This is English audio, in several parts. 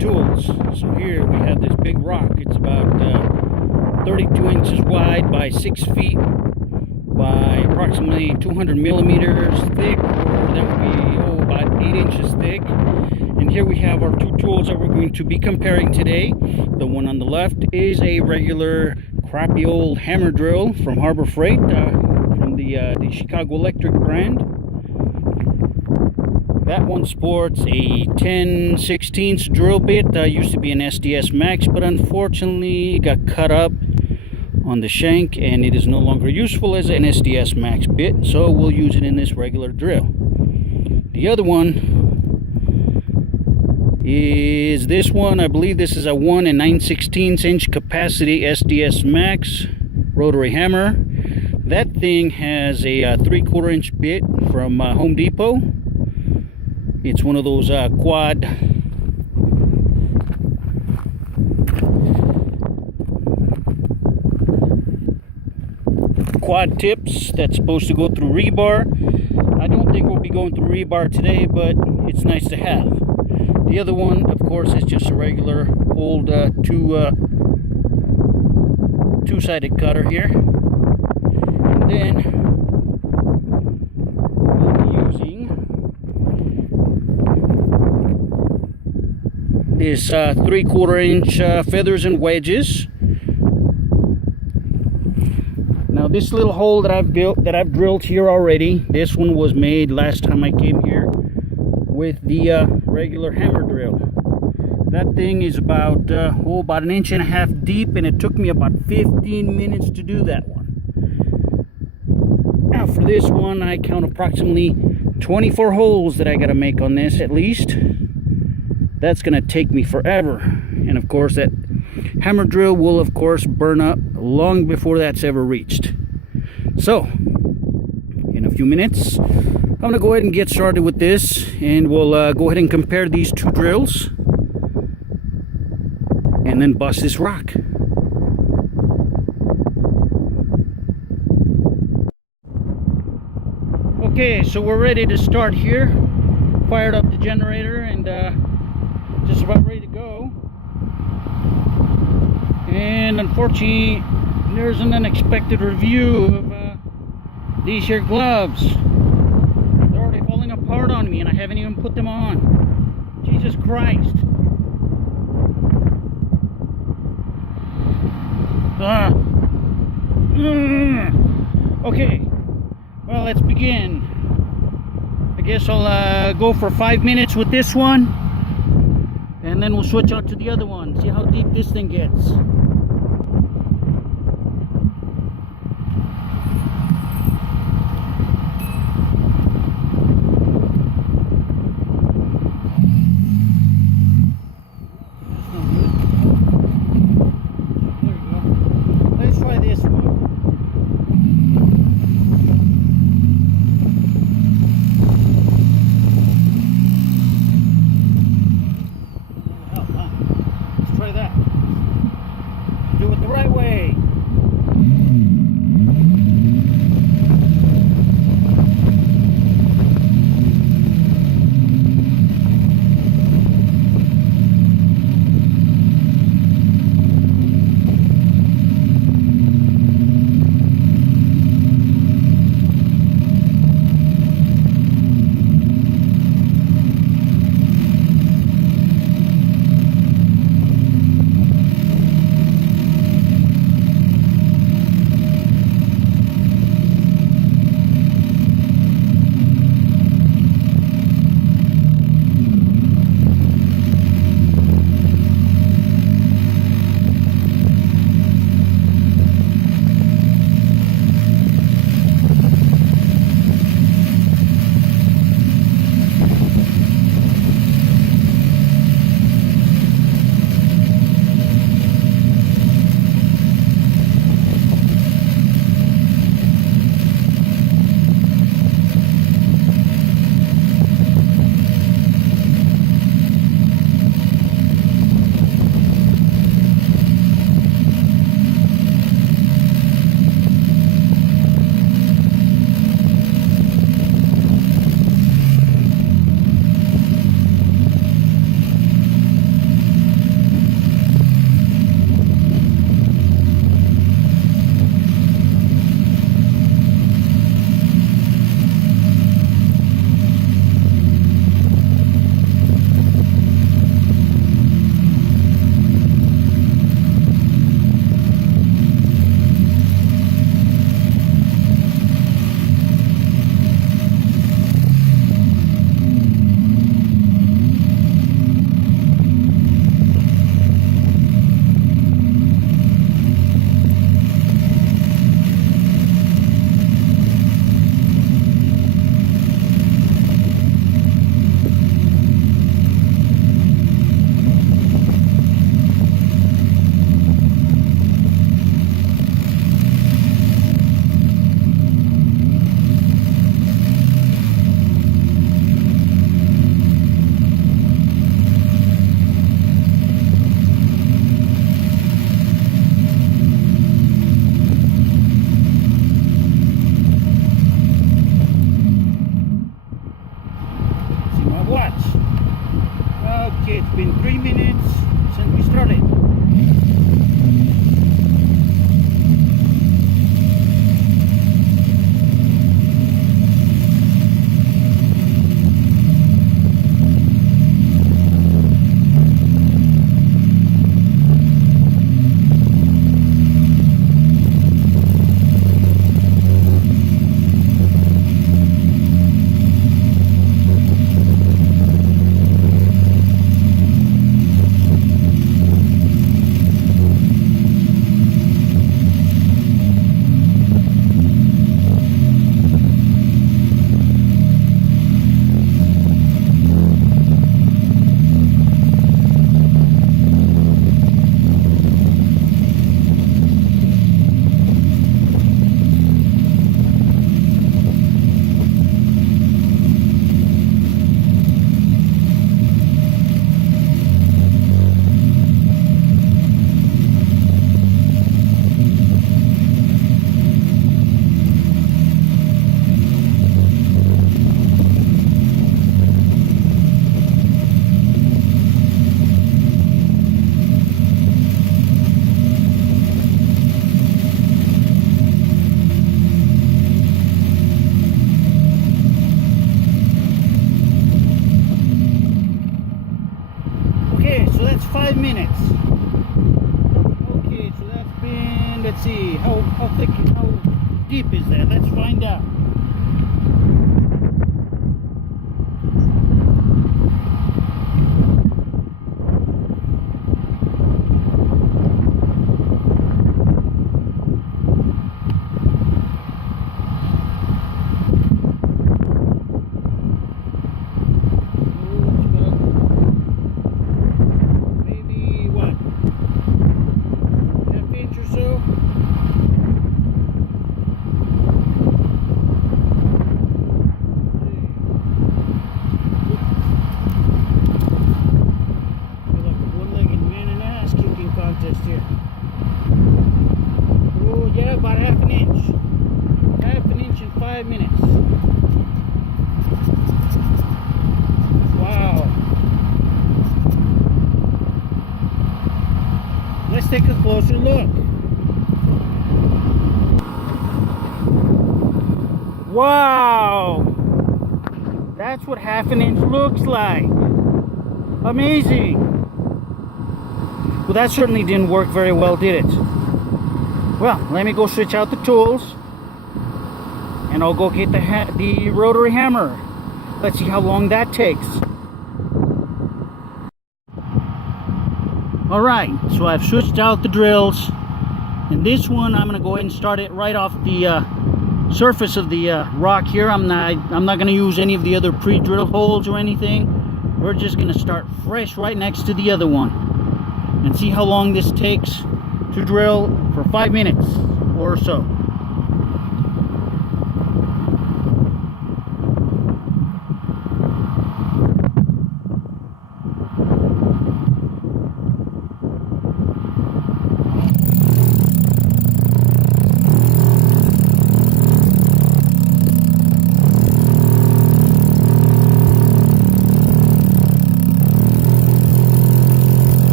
tools. So here we have this big rock. It's about 32 inches wide by 6 feet by approximately 200 millimeters thick, or that would be about 8 inches thick. And here we have our two tools that we're going to be comparing today. The one on the left is a regular crappy old hammer drill from Harbor Freight, from the Chicago Electric brand. That one sports a 10/16 drill bit. Used to be an SDS Max, but unfortunately it got cut up on the shank and it is no longer useful as an SDS Max bit, so we'll use it in this regular drill. The other one is this one. I believe this is a 1 9/16 inch capacity SDS Max rotary hammer. That thing has a 3/4 inch bit from Home Depot. It's one of those quad tips that's supposed to go through rebar. I don't think we'll be going through rebar today, but it's nice to have. The other one, of course, is just a regular old two-sided cutter here. And then we'll be using this 3/4 inch feathers and wedges. Now this little hole that I've built, that I've drilled here already, this one was made last time I came here with the regular hammer drill. That thing is about about 1.5 inches deep, and it took me about 15 minutes to do that one. Now for this one, I count approximately 24 holes that I gotta make on this at least. That's gonna take me forever, and of course that hammer drill will of course burn up long before that's ever reached. So in a few minutes I'm gonna go ahead and get started with this, and we'll go ahead and compare these two drills and then bust this rock. Okay, so we're ready to start here. Fired up the generator and just about ready to go. And unfortunately there's an unexpected review of these here gloves. They're already falling apart on me and I haven't even put them on. Jesus Christ. Okay, well, let's begin. I guess I'll go for 5 minutes with this one, and then we'll switch out to the other one, see how deep this thing gets. How thick, how deep is that? Let's find out. Contest here. Oh yeah, about half an inch. Half an inch in 5 minutes. Wow. Let's take a closer look. Wow. That's what half an inch looks like. Amazing. Well, that certainly didn't work very well, did it? Well, let me go switch out the tools, and I'll go get the rotary hammer. Let's see how long that takes. Alright, so I've switched out the drills, and this one I'm going to go ahead and start it right off the surface of the rock here. I'm not going to use any of the other pre-drill holes or anything. We're just going to start fresh right next to the other one, and see how long this takes to drill for 5 minutes or so.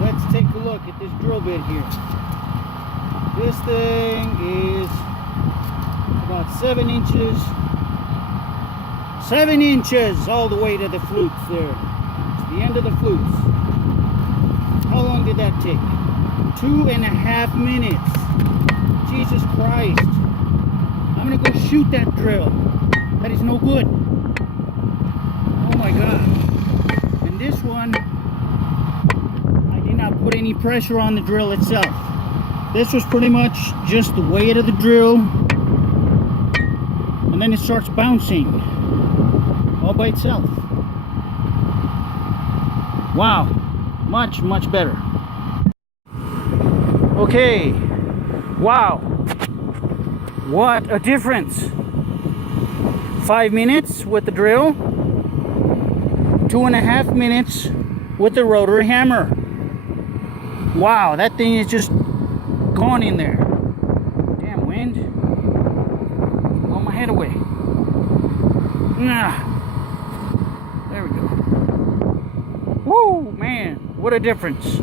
Let's take a look at this drill bit here. This thing is about 7 inches. 7 inches all the way to the flutes there. It's the end of the flutes. How long did that take? 2.5 minutes. Jesus Christ. I'm gonna go shoot that drill. That is no good. Oh my God. And this one, I did not put any pressure on the drill itself. This was pretty much just the weight of the drill, and then it starts bouncing all by itself. Wow, much better. Okay, wow, what a difference. 5 minutes with the drill, 2.5 minutes with the rotary hammer. Wow, that thing is just gone in there. Damn wind. Blow my head away. There we go. Woo, man, what a difference.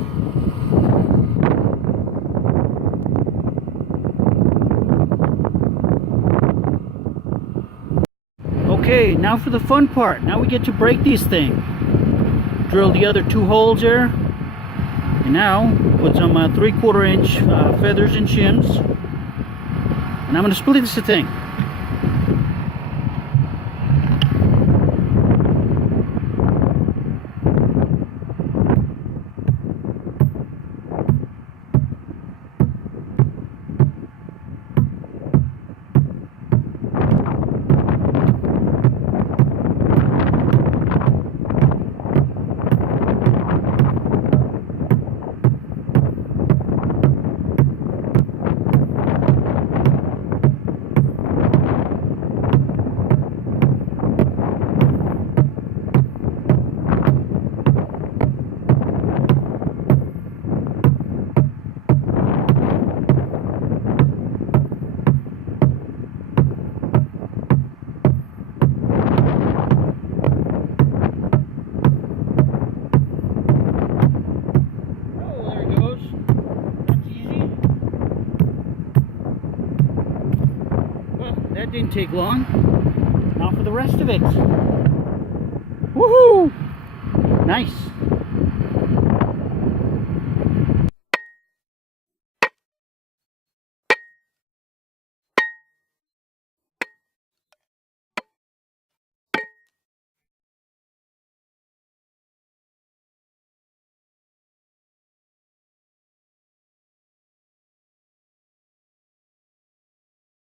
Okay, now for the fun part. Now we get to break these things. Drill the other 2 holes there. And now put some 3/4 inch feathers and shims. And I'm going to split this thing. That didn't take long. Now for the rest of it. Woohoo! Nice.